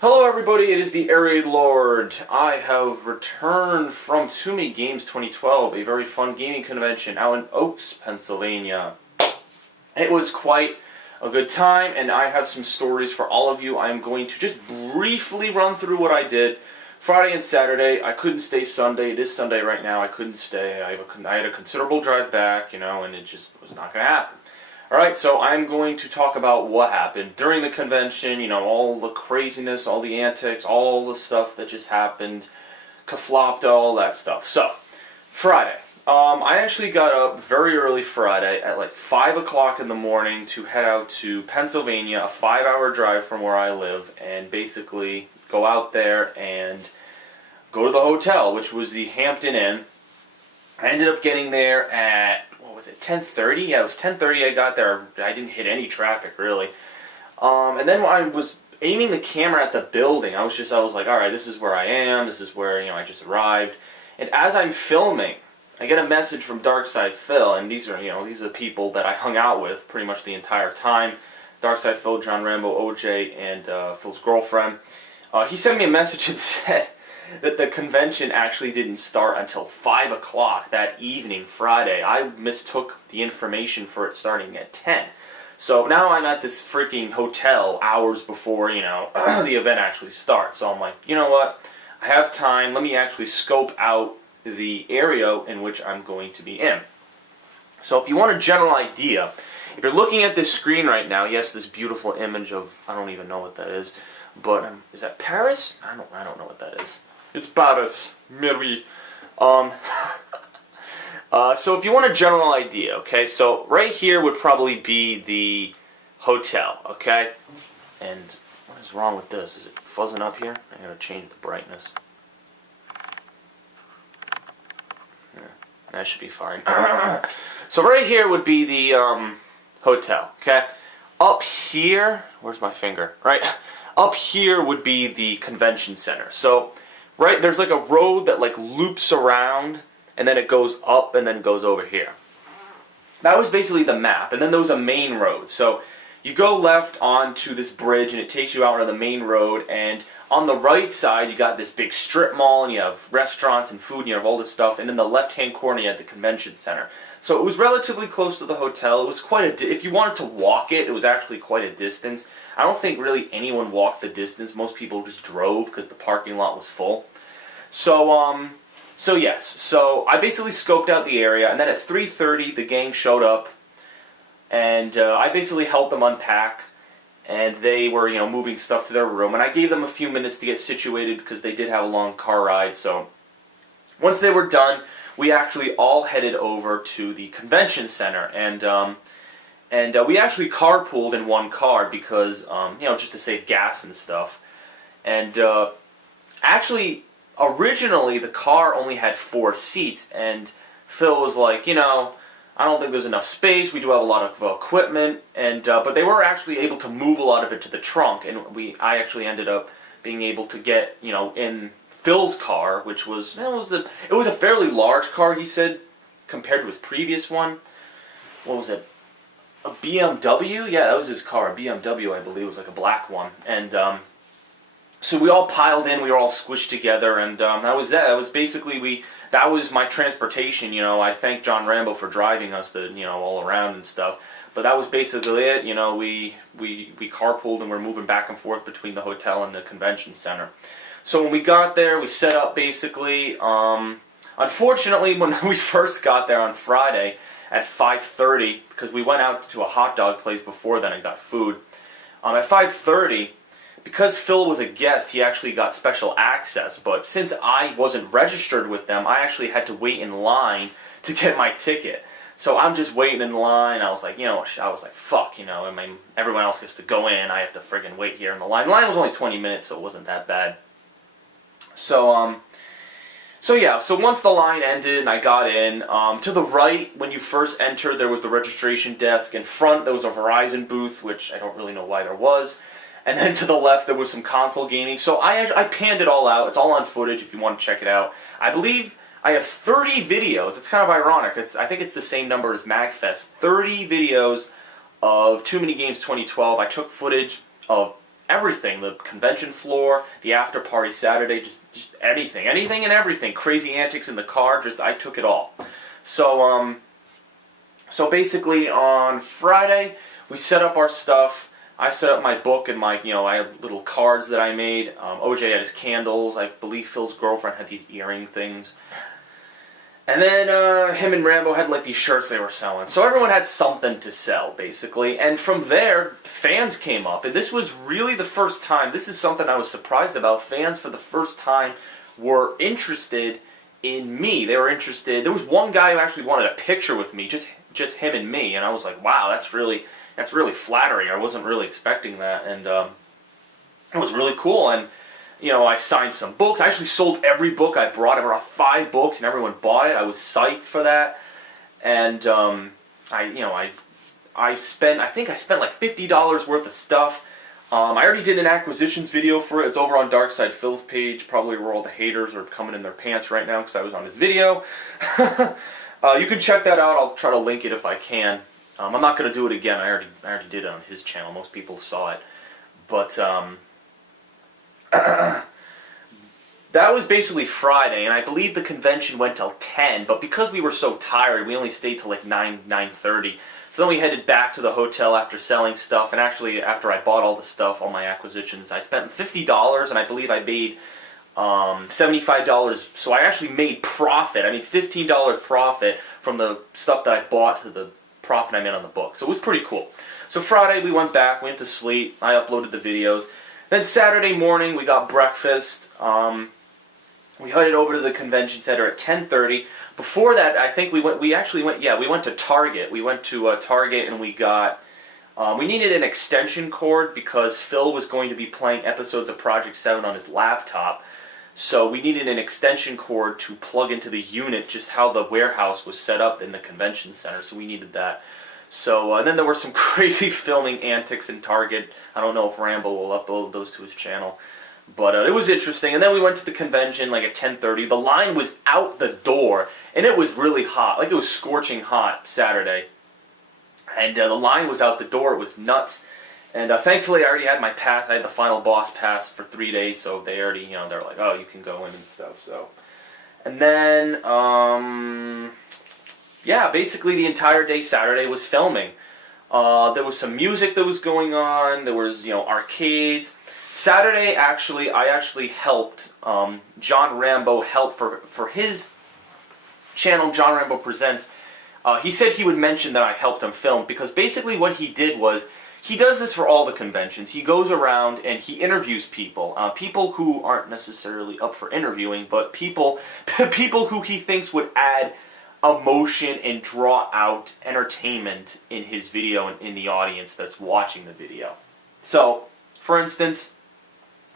Hello everybody, it is the TheAireaidLord. I have returned from Too Many Games 2012, a very fun gaming convention out in Oaks, Pennsylvania. It was quite a good time, and I have some stories for all of you. I'm going to just briefly run through what I did Friday and Saturday. I couldn't stay Sunday. It is Sunday right now. I couldn't stay. I had a considerable drive back, and it just was not going to happen. Alright, so I'm going to talk about what happened during the convention, all the craziness, all the antics, all the stuff that just happened, kaflopped, all that stuff. So, Friday. I actually got up very early Friday at like 5 o'clock in the morning to head out to Pennsylvania, a 5-hour drive from where I live, and basically go out there and go to the hotel, which was the Hampton Inn. I ended up getting there at 10:30? Yeah, it was 10:30 I got there. I didn't hit any traffic, really. And then when I was aiming the camera at the building, I was like, alright, this is where I am, this is where, I just arrived. And as I'm filming, I get a message from Darkside Phil, and these are the people that I hung out with pretty much the entire time. Darkside Phil, John Rambo, OJ, and Phil's girlfriend. He sent me a message and said that the convention actually didn't start until 5 o'clock that evening, Friday. I mistook the information for it starting at 10. So now I'm at this freaking hotel hours before, the event actually starts. So I'm like, you know what? I have time. Let me actually scope out the area in which I'm going to be in. So if you want a general idea, if you're looking at this screen right now, yes, this beautiful image of, I don't even know what that is, but is that Paris? I don't know what that is. It's Paris, Mary. So if you want a general idea, okay, so right here would probably be the hotel, okay? And what is wrong with this? Is it fuzzing up here? I gotta change the brightness. Yeah, that should be fine. So right here would be the hotel, okay? Up here, where's my finger? Right, up here would be the convention center. So right, there's like a road that like loops around, and then it goes up, and then it goes over here. That was basically the map, and then there was a main road. So you go left onto this bridge, and it takes you out on the main road, and on the right side, you got this big strip mall, and you have restaurants and food, and you have all this stuff, and in the left-hand corner, you had the convention center. So it was relatively close to the hotel. It was quite if you wanted to walk it, it was actually quite a distance. I don't think really anyone walked the distance. Most people just drove because the parking lot was full. So yes. So I basically scoped out the area, and then at 3:30 the gang showed up, and I basically helped them unpack, and they were moving stuff to their room, and I gave them a few minutes to get situated because they did have a long car ride. So once they were done, we actually all headed over to the convention center, and we actually carpooled in one car because, just to save gas and stuff. And actually, originally the car only had 4 seats, and Phil was like, I don't think there's enough space. We do have a lot of equipment, and but they were actually able to move a lot of it to the trunk, and I actually ended up being able to get, in Phil's car, which was it was a fairly large car, he said, compared to his previous one. What was it? A BMW? Yeah, that was his car. A BMW, I believe. It was like a black one. And so we all piled in. We were all squished together, and that was that. That was basically that was my transportation. I thank John Rambo for driving us to all around and stuff. But that was basically it. We carpooled, and we're moving back and forth between the hotel and the convention center. So when we got there, we set up basically. Unfortunately, when we first got there on Friday at 5:30, because we went out to a hot dog place before then and got food. At 5:30, because Phil was a guest, he actually got special access. But since I wasn't registered with them, I actually had to wait in line to get my ticket. So I'm just waiting in line. I was like, fuck, I mean, everyone else gets to go in. I have to friggin' wait here in the line. The line was only 20 minutes, so it wasn't that bad. So yeah, so once the line ended and I got in, to the right, when you first entered, there was the registration desk. In front, there was a Verizon booth, which I don't really know why there was. And then to the left, there was some console gaming. So I panned it all out. It's all on footage if you want to check it out. I believe I have 30 videos. It's kind of ironic. I think it's the same number as MagFest. 30 videos of Too Many Games 2012. I took footage of everything. The convention floor, the after party Saturday, just anything and everything. Crazy antics in the car, I took it all. So basically on Friday, we set up our stuff. I set up my book and my, I had little cards that I made. OJ had his candles. I believe Phil's girlfriend had these earring things. And then him and Rambo had like these shirts they were selling. So everyone had something to sell, basically. And from there, fans came up. And this was really the first time. This is something I was surprised about. Fans, for the first time, were interested in me. They were interested. There was one guy who actually wanted a picture with me, just him and me. And I was like, wow, that's really flattering. I wasn't really expecting that. And it was really cool. And I signed some books. I actually sold every book I brought. I brought 5 books, and everyone bought it. I was psyched for that. And I spent like $50 worth of stuff. I already did an acquisitions video for it. It's over on Darkside Phil's page, probably where all the haters are coming in their pants right now because I was on his video. You can check that out. I'll try to link it if I can. I'm not going to do it again. I already did it on his channel. Most people saw it, but. That was basically Friday, and I believe the convention went till 10, but because we were so tired, we only stayed till like 9:30. So then we headed back to the hotel after selling stuff, and actually after I bought all the stuff, all my acquisitions, I spent $50, and I believe I made $75, so I actually made profit. I made $15 profit from the stuff that I bought to the profit I made on the book. So it was pretty cool. So Friday we went back, we went to sleep, I uploaded the videos. Then Saturday morning, we got breakfast. We headed over to the convention center at 10:30. Before that, I think we went to Target. We went to Target and we got, we needed an extension cord because Phil was going to be playing episodes of Project 7 on his laptop. So we needed an extension cord to plug into the unit, just how the warehouse was set up in the convention center. So we needed that. So then there were some crazy filming antics in Target. I don't know if Rambo will upload those to his channel. But it was interesting. And then we went to the convention like at 10:30. The line was out the door. And it was really hot. Like it was scorching hot Saturday. And the line was out the door. It was nuts. And thankfully I already had my pass. I had the final boss pass for 3 days. So they already, they're like, oh, you can go in and stuff. So, and then, yeah, basically the entire day Saturday was filming. There was some music that was going on. There was, arcades. Saturday, I actually helped. John Rambo helped for his channel, John Rambo Presents. He said he would mention that I helped him film because basically what he did was, he does this for all the conventions. He goes around and he interviews people. People who aren't necessarily up for interviewing, but people who he thinks would add emotion and draw out entertainment in his video and in the audience that's watching the video. So, for instance,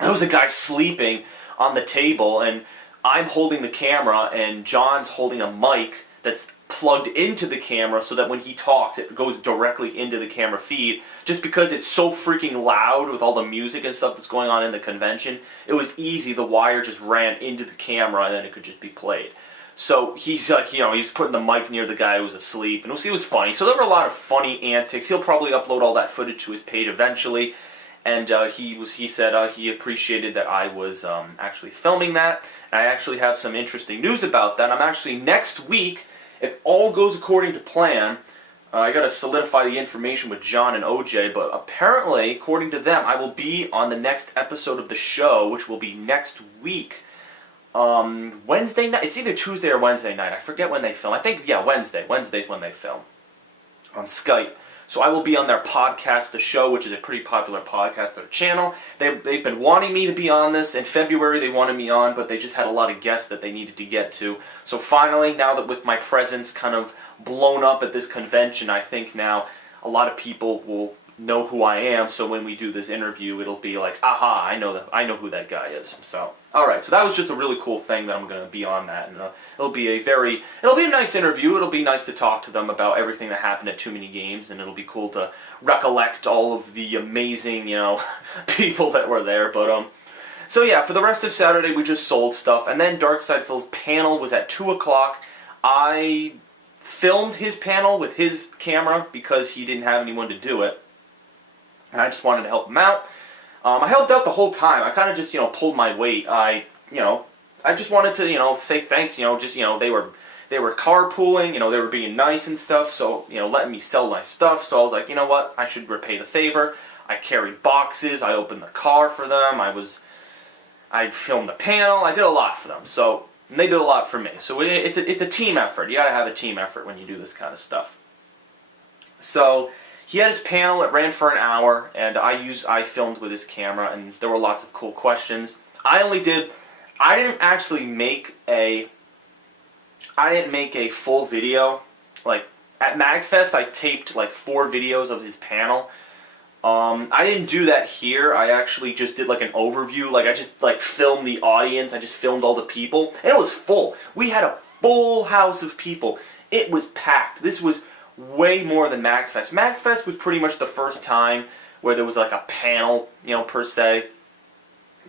there was a guy sleeping on the table and I'm holding the camera and John's holding a mic that's plugged into the camera so that when he talks it goes directly into the camera feed. Just because it's so freaking loud with all the music and stuff that's going on in the convention, it was easy. The wire just ran into the camera and then it could just be played. So he's like, he's putting the mic near the guy who was asleep, and it was funny. So there were a lot of funny antics. He'll probably upload all that footage to his page eventually. And he said he appreciated that I was actually filming that. And I actually have some interesting news about that. I'm actually next week, if all goes according to plan, I got to solidify the information with John and OJ, but apparently, according to them, I will be on the next episode of the show, which will be next week. Wednesday night. It's either Tuesday or Wednesday night. I forget when they film. I think, Wednesday. Wednesday's when they film. On Skype. So I will be on their podcast, The Show, which is a pretty popular podcast, their channel. They've been wanting me to be on this. In February they wanted me on, but they just had a lot of guests that they needed to get to. So finally, now that with my presence kind of blown up at this convention, I think now a lot of people will know who I am, so when we do this interview, it'll be like, aha, I know who that guy is. So, alright, so that was just a really cool thing that I'm going to be on that, and it'll be a nice interview. It'll be nice to talk to them about everything that happened at Too Many Games, and it'll be cool to recollect all of the amazing, people that were there, but, so yeah, for the rest of Saturday, we just sold stuff, and then Darkside Phil's panel was at 2 o'clock. I filmed his panel with his camera because he didn't have anyone to do it. And I just wanted to help him out. I helped out the whole time. I kind of just, pulled my weight. I just wanted to, say thanks. Just, they were carpooling. They were being nice and stuff. So, letting me sell my stuff. So I was like, you know what? I should repay the favor. I carried boxes. I opened the car for them. I filmed the panel. I did a lot for them. So, and they did a lot for me. So it's a team effort. You got to have a team effort when you do this kind of stuff. So he had his panel. It ran for an hour, and I filmed with his camera, and there were lots of cool questions. I didn't actually make a full video. Like at MagFest, I taped like 4 videos of his panel. I didn't do that here. I actually just did like an overview. Like I just like filmed the audience. I just filmed all the people, and it was full. We had a full house of people. It was packed. This was way more than MagFest. MagFest was pretty much the first time where there was like a panel, per se.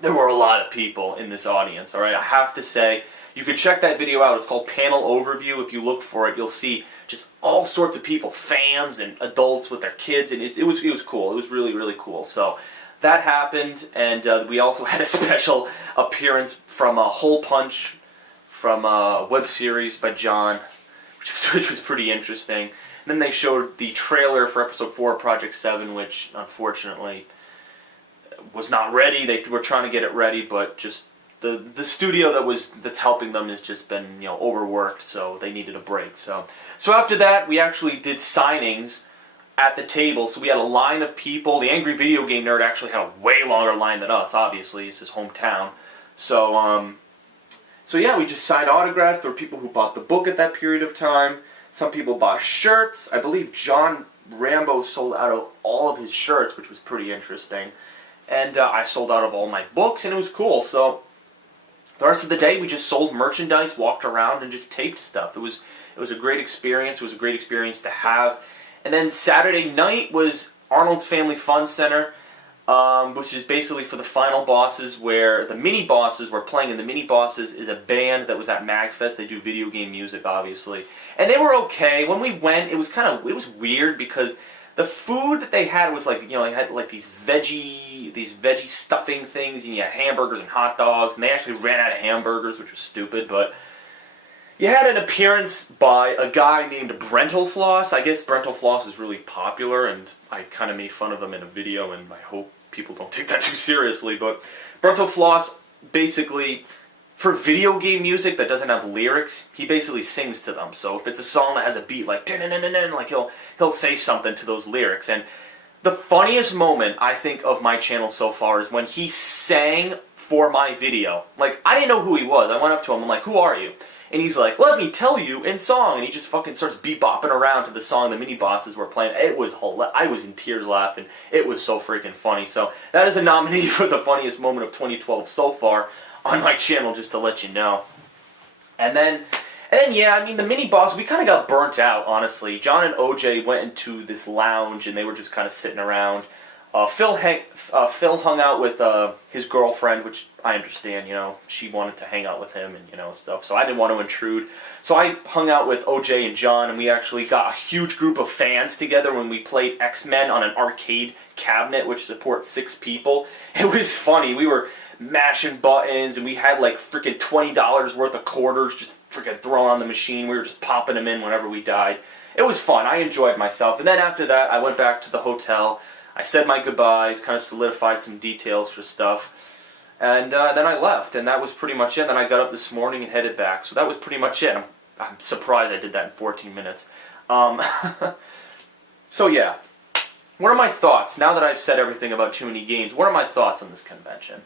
There were a lot of people in this audience, alright? I have to say, you can check that video out. It's called Panel Overview. If you look for it, you'll see just all sorts of people, fans and adults with their kids, and it was cool. It was really, really cool. So that happened, and we also had a special appearance from Hole Punch from a web series by John, which was pretty interesting. And then they showed the trailer for episode 4 of Project 7, which unfortunately was not ready. They were trying to get it ready, but just the studio that's helping them has just been overworked, so they needed a break. So after that, we actually did signings at the table. So we had a line of people. The Angry Video Game Nerd actually had a way longer line than us. Obviously, it's his hometown. So yeah, we just signed autographs. There were people who bought the book at that period of time. Some people bought shirts. I believe John Rambo sold out of all of his shirts, which was pretty interesting. And I sold out of all my books, and it was cool. So the rest of the day, we just sold merchandise, walked around, and just taped stuff. It was a great experience. It was a great experience to have. And then Saturday night was Arnold's Family Fun Center, which is basically for the final bosses, where the mini bosses were playing. And the mini bosses is a band that was at MagFest. They do video game music, obviously, and they were okay. When we went, it was weird because the food that they had was like, they had like these veggie stuffing things, and you had hamburgers and hot dogs, and they actually ran out of hamburgers, which was stupid. But you had an appearance by a guy named Brentalfloss. I guess Brentalfloss is really popular, and I kind of made fun of him in a video, and I hope people don't take that too seriously. But Brentalfloss, basically, for video game music that doesn't have lyrics, he basically sings to them. So if it's a song that has a beat like like he'll say something to those lyrics. And the funniest moment I think of my channel so far is when he sang for my video. Like, I didn't know who he was. I went up to him. I'm like, "Who are you?" And he's like, "Let me tell you in song." And he just fucking starts bebopping around to the song the mini bosses were playing. It was I was in tears laughing. It was so freaking funny. So that is a nominee for the funniest moment of 2012 so far on my channel, just to let you know. And then yeah, I mean, the mini boss, we kind of got burnt out, honestly. John and OJ went into this lounge, and they were just kind of sitting around. Phil hung out with his girlfriend, which I understand, she wanted to hang out with him and, stuff. So I didn't want to intrude. So I hung out with OJ and John, and we actually got a huge group of fans together when we played X-Men on an arcade cabinet, which supports 6 people. It was funny. We were mashing buttons, and we had like freaking $20 worth of quarters just freaking thrown on the machine. We were just popping them in whenever we died. It was fun. I enjoyed myself. And then after that, I went back to the hotel. I said my goodbyes, kind of solidified some details for stuff, and then I left, and that was pretty much it. Then I got up this morning and headed back, so that was pretty much it. I'm surprised I did that in 14 minutes. So yeah, what are my thoughts? Now that I've said everything about too many games, what are my thoughts on this convention?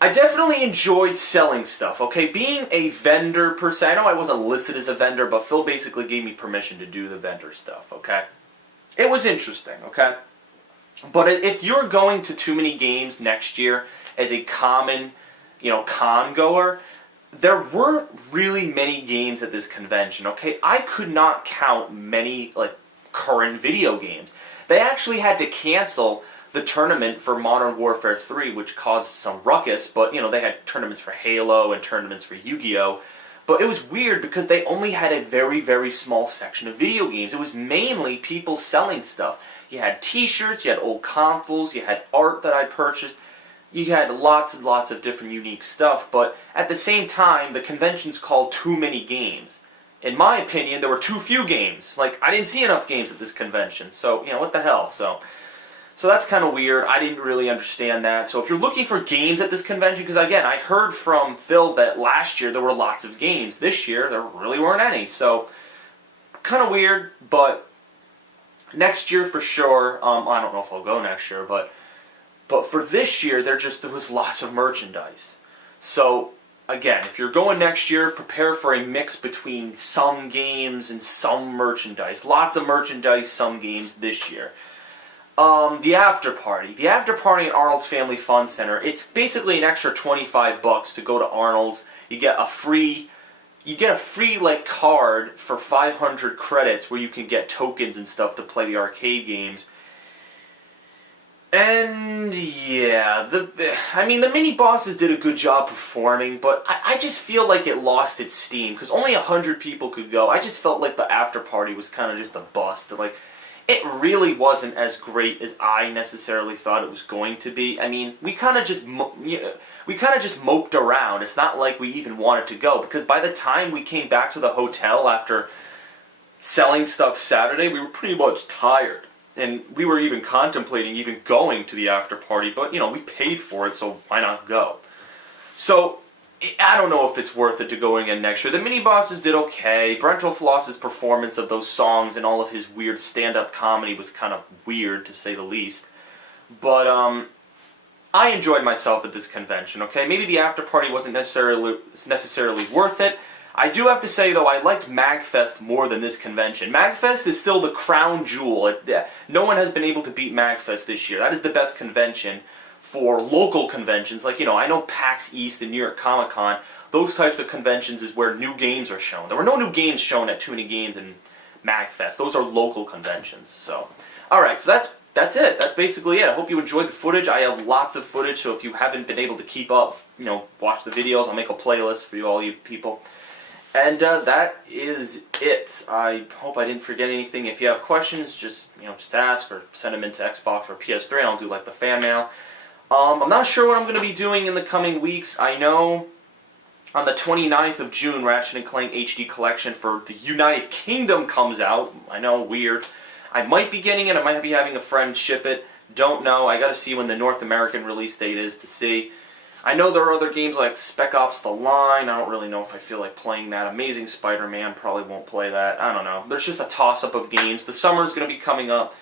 I definitely enjoyed selling stuff, okay? Being a vendor per se, I know I wasn't listed as a vendor, but Phil basically gave me permission to do the vendor stuff, okay? It was interesting, okay? But if you're going to too many games next year as a common, con goer, there weren't really many games at this convention, okay? I could not count many, current video games. They actually had to cancel the tournament for Modern Warfare 3, which caused some ruckus, but, they had tournaments for Halo and tournaments for Yu-Gi-Oh! But it was weird because they only had a very, very small section of video games. It was mainly people selling stuff. You had t-shirts, you had old consoles, you had art that I purchased. You had lots and lots of different unique stuff, but at the same time, the convention's called too many games. In my opinion, there were too few games. Like, I didn't see enough games at this convention, so, what the hell, so that's kind of weird. I didn't really understand that. So if you're looking for games at this convention, because again, I heard from Phil that last year there were lots of games. This year, there really weren't any. So, kind of weird, but next year for sure, I don't know if I'll go next year, but for this year, there was lots of merchandise. So, again, if you're going next year, prepare for a mix between some games and some merchandise. Lots of merchandise, some games this year. The after party. The after party at Arnold's Family Fun Center. It's basically an extra $25 to go to Arnold's. You get a free like card for 500 credits where you can get tokens and stuff to play the arcade games. And yeah, the mini bosses did a good job performing, but I just feel like it lost its steam because only 100 people could go. I just felt like the after party was kind of just a bust. Like, it really wasn't as great as I necessarily thought it was going to be. I mean, we kind of just moped around. It's not like we even wanted to go because by the time we came back to the hotel after selling stuff Saturday, we were pretty much tired. And we were even contemplating even going to the after party, but, we paid for it, so why not go? So, I don't know if it's worth it to go again next year. The mini-bosses did okay. Brental Floss's performance of those songs and all of his weird stand-up comedy was kind of weird, to say the least. But, I enjoyed myself at this convention, okay? Maybe the after party wasn't necessarily worth it. I do have to say, though, I liked MagFest more than this convention. MagFest is still the crown jewel. No one has been able to beat MagFest this year. That is the best convention for local conventions. Like, I know PAX East and New York Comic Con. Those types of conventions is where new games are shown. There were no new games shown at Too Many Games and MagFest. Those are local conventions. So, alright, so that's it. That's basically it. I hope you enjoyed the footage. I have lots of footage, so if you haven't been able to keep up, watch the videos. I'll make a playlist for all you people. And that is it. I hope I didn't forget anything. If you have questions, just ask or send them into Xbox or PS3, and I'll do like the fan mail. I'm not sure what I'm going to be doing in the coming weeks. I know on the 29th of June, Ratchet & Clank HD Collection for the United Kingdom comes out. I know, weird. I might be getting it. I might be having a friend ship it. Don't know. I got to see when the North American release date is to see. I know there are other games like Spec Ops The Line. I don't really know if I feel like playing that. Amazing Spider-Man, probably won't play that. I don't know. There's just a toss-up of games. The summer's going to be coming up.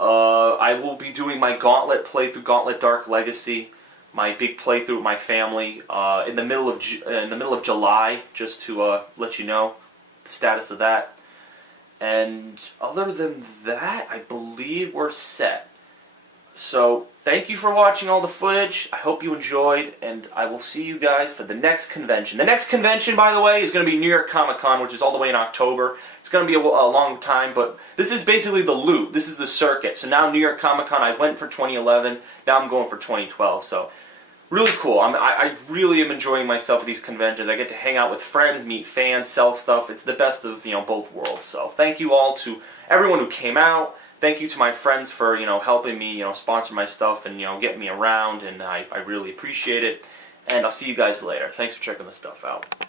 I will be doing my Gauntlet playthrough, Gauntlet Dark Legacy, my big playthrough with my family in the middle of July, just to let you know the status of that. And other than that, I believe we're set. So, thank you for watching all the footage. I hope you enjoyed, and I will see you guys for the next convention. The next convention, by the way, is going to be New York Comic Con, which is all the way in October. It's going to be a long time, but this is basically the loop. This is the circuit. So now New York Comic Con, I went for 2011. Now I'm going for 2012. So, really cool. I really am enjoying myself at these conventions. I get to hang out with friends, meet fans, sell stuff. It's the best of both worlds. So, thank you all to everyone who came out. Thank you to my friends for, helping me, sponsor my stuff and, get me around, and I really appreciate it. And I'll see you guys later. Thanks for checking the stuff out.